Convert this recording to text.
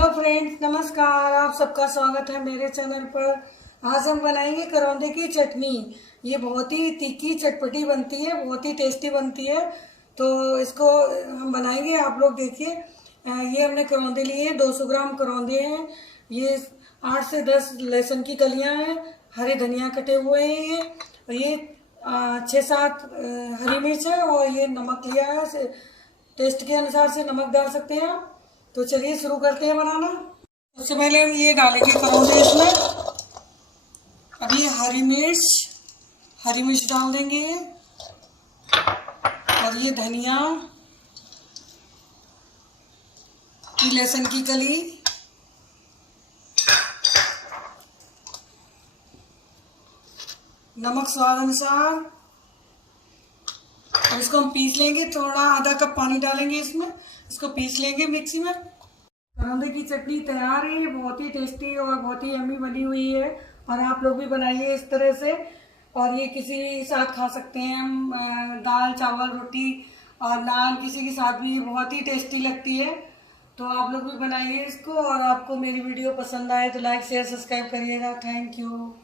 Hello friends, नमस्कार। आप सबका स्वागत है मेरे चैनल पर। आज हम बनाएंगे करौंदे की चटनी। ये बहुत ही तीखी चटपटी बनती है, बहुत ही टेस्टी बनती है। तो इसको हम बनाएंगे, आप लोग देखिए। ये हमने करौंदे लिए हैं, 200 ग्राम करौंदे हैं। ये 8 से 10 लहसुन की कलियां हैं, हरे धनिया कटे हुए हैं। ये 6-7 हरी मिर्च है और ये नमक लिया है। टेस्ट के अनुसार से नमक डाल सकते हैं आप। तो चलिए शुरू करते हैं बनाना। सबसे पहले हम ये डालेंगे करौंदे इसमें। अब ये हरी मिर्च डाल देंगे। और ये धनिया की, लहसुन की कली, नमक स्वाद अनुसार। और इसको हम पीस लेंगे, थोड़ा आधा कप पानी डालेंगे इसमें, इसको पीस लेंगे मिक्सी में। करौंदे की चटनी तैयार है। ये बहुत ही टेस्टी और बहुत ही यम्मी बनी हुई है। और आप लोग भी बनाइए इस तरह से। और ये किसी के साथ खा सकते हैं हम, दाल चावल रोटी और नान, किसी के साथ भी ये बहुत ही टेस्टी लगती है। तो आप लोग भी बनाइए इसको। और आपको मेरी वीडियो पसंद आए तो लाइक शेयर सब्सक्राइब करिएगा। Thank you.